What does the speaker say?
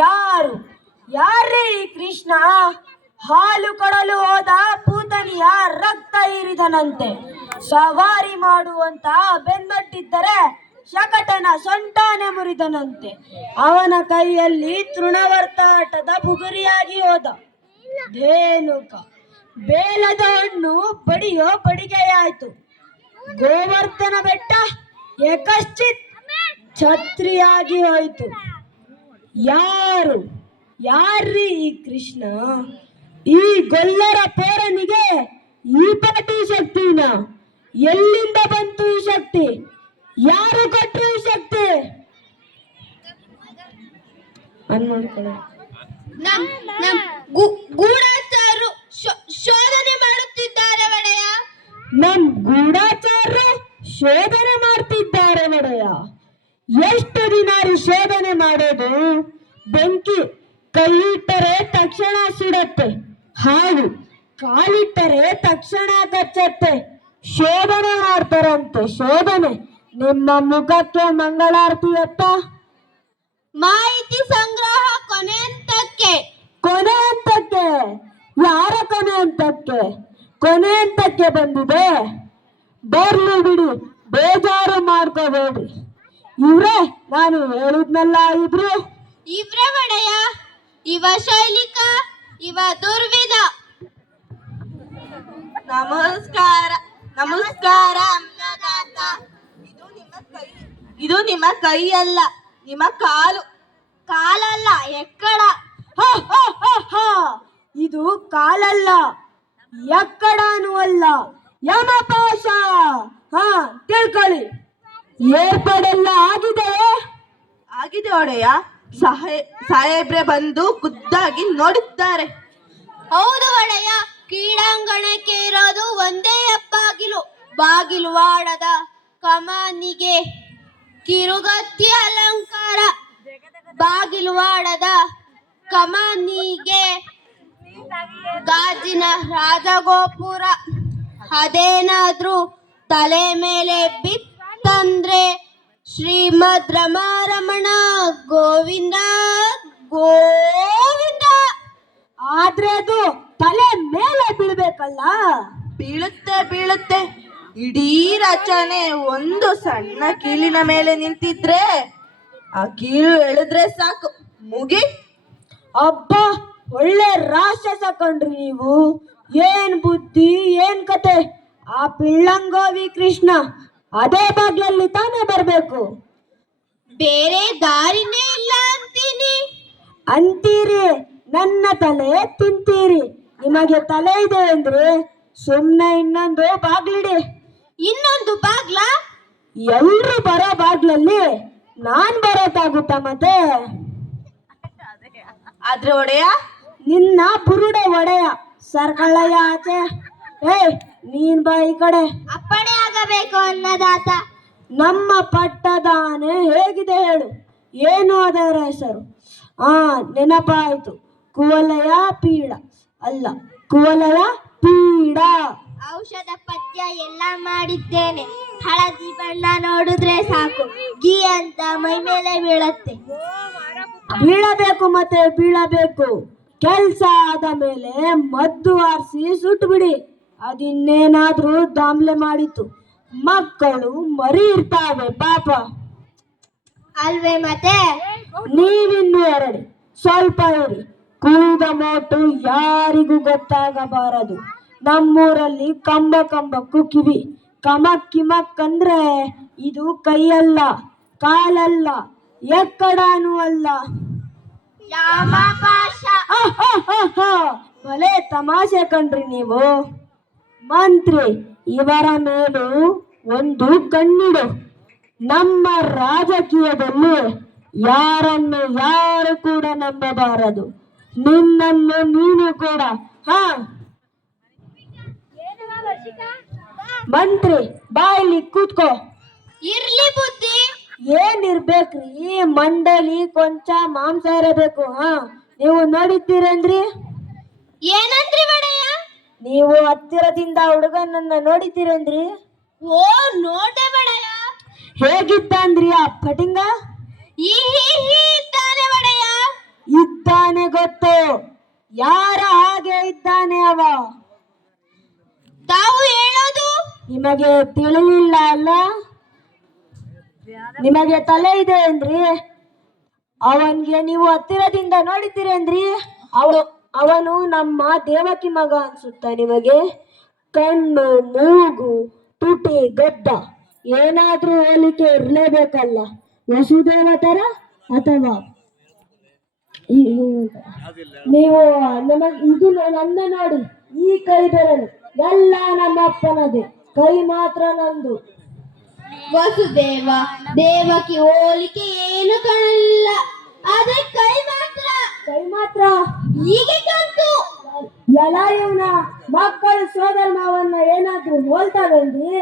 ಯಾರು? ಯಾರೇ ಕೃಷ್ಣ, ಹಾಲು ಕೊಡಲು ಹೋದ ಪೂತನಿಯ ರಕ್ತ ಹೀರಿದನಂತೆ ಸವಾರಿ ಮಾಡುವಂತ ಬೆನ್ನಟ್ಟಿದ್ದರೆ ಶಕಟನ ಸೊಂಟಾನೆ ಮುರಿದನಂತೆ. ಅವನ ಕೈಯಲ್ಲಿ ತೃಣವರ್ತಾಟದ ಬುಗುರಿಯಾಗಿ ಹೋದ. ಧೇನುಕ, ಬೇಲದ ಹಣ್ಣು ಬಡಿಯೋ ಬಡಿಗೆಯಾಯ್ತು. ಗೋವರ್ಧನ ಬೆಟ್ಟ ಏಕಶ್ಚಿತ್ ಛತ್ರಿಯಾಗಿ ಹೋಯ್ತು. ಯಾರು? ಯಾರ್ರಿ ಈ ಕೃಷ್ಣ? ಈ ಗೊಲ್ಲರ ಪೋರನಿಗೆ ಈ ಪಾಟಿ ಶಕ್ತಿನ? ಎಲ್ಲಿಂದ ಬಂತು ಈ ಶಕ್ತಿ? ಯಾರು ಕೊಟ್ಟರು ಈ ಶಕ್ತಿ? ಗೂಢಚಾರರು ಶೋಧನೆ ಮಾಡುತ್ತಿದ್ದಾರೆ ಒಡೆಯ. ನಮ್ ಗೂಢಾಚಾರ ಶೋಧನೆ ಮಾಡ್ತಿದ್ದಾರೆ. ಒಡೆಯ ಎಷ್ಟು ದಿನ ಶೋಧನೆ ಮಾಡೋದು? ಬೆಂಕಿ ಕೈ ಇಟ್ಟರೆ ತಕ್ಷಣ ಸುಡತ್ತೆ ಹಾಲು ಕಾಲಿಟ್ಟರೆ ತಕ್ಷಣ ಕಚ್ಚತ್ತೆ. ಶೋಧನೆ ಮಾಡ್ತಾರಂತೆ ಶೋಧನೆ ನಿಮ್ಮ ಮುಖಕ್ಕೆ ಮಂಗಳಾರತಿ ಅತ್ತ? ಮಾಹಿತಿ ಸಂಗ್ರಹ ಕೊನೆ ಹಂತಕ್ಕೆ. ಕೊನೆ ಹಂತಕ್ಕೆ? ಯಾರ ಕೊನೆ ಹಂತಕ್ಕೆ? ಕೊನೆ ಹಂತಕ್ಕೆ ಬಂದಿದೆ. ಬರ್ಲಿ ಬಿಡಿ ಬೇಜಾರು ಮಾಡ್ಕೋಬೇಡ್ರಿ ಇವ್ರೇ? ನಾನು ಹೇಳಿದ್ನಲ್ಲ ಇಬ್ರು? ಇವ್ರೆ ಒಡೆಯ. ಇವ ಶೈಲಿಕ ಇವ ದುರ್ವಿಧ. ನಮಸ್ಕಾರ. ನಮಸ್ಕಾರ ಅನ್ನದಾತ. ಇದು ನಿಮ್ಮ ಕೈ. ಇದು ನಿಮ್ಮ ಕೈ ಅಲ್ಲ ನಿಮ್ಮ ಕಾಲು. ಕಾಲಲ್ಲ ಎಕ್ಕಡ. ಹ, ಹ, ಹ, ಹ. ಇದು ಕಾಲಲ್ಲ ಎಕ್ಕಡಾನು ಅಲ್ಲ. ಯಮಪಾಶ. ಹಾ ತಿಳ್ಕೊಳ್ಳಿ. ಏರ್ಪಾಡೆಲ್ಲ ಆಗಿದೆ ಆಗಿದೆ ಒಡೆಯ. ಸಾಹೇ ಸಾಹೇಬ್ರೆ ಬಂದು ಖುದ್ದಾಗಿ ನೋಡಿದ್ದಾರೆ. ಹೌದು ಒಡೆಯ ಕ್ರೀಡಾಂಗಣಕ್ಕೆ ಇರೋದು ಒಂದೇ ಬಾಗಿಲು ಬಾಗಿಲು ವಾಡದ ಕಮಾನಿಗೆ ಕಿರುಗತ್ತಿ ಅಲಂಕಾರ. ಬಾಗಿಲು ವಾಡದ ಕಮಾನಿಗೆ ಗಾಜಿನ ರಾಜಗೋಪುರ. ಅದೇನಾದ್ರೂ ತಲೆ ಮೇಲೆ ಬಿತ್ತಂದ್ರೆ ಶ್ರೀಮದ್ ರಮಾರಮಣ ಗೋವಿಂದ ಗೋವಿಂದ. ಆದ್ರೆ ಅದು ತಲೆ ಮೇಲೆ ಬೀಳ್ಬೇಕಲ್ಲ. ಬೀಳುತ್ತೆ ಬೀಳುತ್ತೆ. ಇಡೀ ರಚನೆ ಒಂದು ಸಣ್ಣ ಕೀಲಿನ ಮೇಲೆ ನಿಂತಿದ್ರೆ ಆ ಕೀಳು ಎಳೆದ್ರೆ ಸಾಕು. ಮುಗಿ. ಅಬ್ಬ ಒಳ್ಳೆ ರಾಶ ತಕೊಂಡ್ರಿ ನೀವು. ಏನ್ ಬುದ್ಧಿ ಏನ್ ಕತೆ. ಆ ಪಿಳ್ಳಂಗೋವಿ ಕೃಷ್ಣ ಅದೇ ಬಾಗ್ಲಲ್ಲಿ ತಾನೇ ಬರ್ಬೇಕು? ಬೇರೆ ದಾರಿನೇ ಇಲ್ಲ ಅಂತೀನಿ. ಅಂತೀರಿ ನನ್ನ ತಲೆ ತಿಂತೀರಿ. ನಿಮಗೆ ತಲೆ ಇದೆ ಅಂದ್ರೆ ಸುಮ್ಮನೆ ಇನ್ನೊಂದು ಬಾಗ್ಲಿಡಿ. ಇನ್ನೊಂದು ಬಾಗ್ಲ? ಎಲ್ರು ಬರೋ ಬಾಗ್ಲಲ್ಲಿ ನಾನ್ ಬರೋದಾಗುತ್ತ ಮತ್ತೆ? ಆದ್ರೆ ಒಡೆಯ? ನಿನ್ನ ಬುರುಡೆ ಒಡೆಯ. ಸರ್ಕಳಯ್ಯ ಆಚೆ. ಏಯ್ ನೀನ್ ಬಾ ಈ ಕಡೆ. ಅಪ್ಪಣೆ ಆಗಬೇಕು ಅನ್ನದಾತ. ನಮ್ಮ ಪಟ್ಟದಾನೆ ಹೇಗಿದೆ ಹೇಳು. ಏನು ಅದರ ಹೆಸರು? ಆ ನೆನಪಾಯಿತು. ಕುವಲಯ ಪೀಡ. ಅಲ್ಲ ಕುವಲಯ ಪೀಡ. ಔಷಧ ಪಥ್ಯ ಎಲ್ಲ ಮಾಡಿದ್ದೇನೆ. ಹಳದಿ ಬಣ್ಣ ನೋಡಿದ್ರೆ ಸಾಕು. ಗೀ ಅಂತ ಮೈ ಮೇಲೆ ಬೀಳತ್ತೆ. ಬೀಳಬೇಕು ಮತ್ತೆ ಬೀಳಬೇಕು. ಕೆಲ್ಸ ಆದ ಮೇಲೆ ಮದ್ದು ಆರಿಸಿ ಸುಟ್ಟು ಬಿಡಿ ಅದಿನ್ನೇನಾದ್ರೂ ದಾಮ್ಲೆ ಮಾಡಿತು. ಮಕ್ಕಳು ಮರಿ ಇರ್ತಾವೆ ಪಾಪ. ಅಲ್ವೇ ಮತ್ತೆ? ನೀವಿನ್ನು ಎರಡು. ಸ್ವಲ್ಪ ಇರಿ. ಕೂದ ಮೋಟು ಯಾರಿಗೂ ಗೊತ್ತಾಗಬಾರದು. ನಮ್ಮೂರಲ್ಲಿ ಕಂಬ ಕಂಬಕ್ಕೂ ಕಿವಿ. ಕಮಕ್ ಕಿಮಕ್ ಅಂದ್ರೆ ಇದು ಕೈಯಲ್ಲ ಕಾಲಲ್ಲ ಎಕ್ಕಡಾನು ಅಲ್ಲ. ಭಲೇ ತಮಾಷೆ ಕಣ್ರಿ ನೀವು. ಮಂತ್ರಿ ಇವರ ಮೇಲೂ ಒಂದು ಕಣ್ಣಿಡು. ನಮ್ಮ ರಾಜಕೀಯದಲ್ಲಿ ಯಾರನ್ನು ಯಾರು ಕೂಡ ನಂಬಬಾರದು. ನಿನ್ನನ್ನು ನೀನು ಕೂಡ. ಹಾ. ಮಂತ್ರಿ ಬಾಯಲ್ಲಿ ಕೂತ್ಕೋ. ಇರ್ಲಿ ಬುದ್ಧಿ. ಏನಿರ್ಬೇಕ್ರಿ? ಮಂಡಲಿ ಕೊಂಚ ಮಾಂಸ ಇರಬೇಕು. ಹಾ. ನೀವು ನೋಡಿದ್ದೀರೇನ್ರಿ ಏನಂದ್ರಿ ಒಡೆಯ ನೀವು ಹತ್ತಿರದಿಂದ ಹುಡುಗನನ್ನ ನೋಡಿದ್ದೀರೇನ್ರಿ? ಓ ನೋಡೆ ಹೇಗಿತ್ತ ಹೇಗಿದ್ದಾನ್ರಿ ಆ ಪಟಿಂಗ ಈ ಹೀ ಹೀ ಇದ್ದಾನೆ ಗೊತ್ತು. ಯಾರ ಹಾಗೆ ಇದ್ದಾನೆ ಅವ? ತಾವು ಹೇಳೋದು? ನಿಮಗೆ ತಿಳಿಯಿಲ್ಲ ಅಲ್ಲ? ನಿಮಗೆ ತಲೆ ಇದೆ ಏನ್ರಿ? ಅವನ್ಗೆ ನೀವು ಹತ್ತಿರದಿಂದ ನೋಡಿದ್ದೀರೇನ್ರಿ? ಅವ ಅವನು ನಮ್ಮ ದೇವಕಿ ಮಗ ಅನ್ಸುತ್ತ ನಿಮಗೆ? ಕಣ್ಣು ಮೂಗು ತುಟಿ ಗಡ್ಡ ಏನಾದ್ರೂ ಹೋಲಿಕೆ ಇರಲೇಬೇಕಲ್ಲ? ವಸುದೇವ ತರ ಅಥವಾ ನೀವು ನಮಗೆ ಇದು ನನ್ನ ನೋಡಿ ಈ ಕೈ ಬೆರಳು ಎಲ್ಲ ನಮ್ಮ ಅಪ್ಪನದೇ ಕೈ ಮಾತ್ರ ನಂದು. ವಸುದೇವ ದೇವಕಿ ಹೋಲಿಕೆ ಏನು ಕಾಣಲಿಲ್ಲ ಆದ್ರೆ ಕೈ ಮಾತ್ರ. ಕೈ ಮಾತ್ರ? ಹೀಗೆ ಎಲ್ಲ ಮಕ್ಕಳು ಸೋದರ ಮಾವನ್ನ ಏನಾದ್ರೂ ಹೋಲ್ತಾವೇನ್ರಿ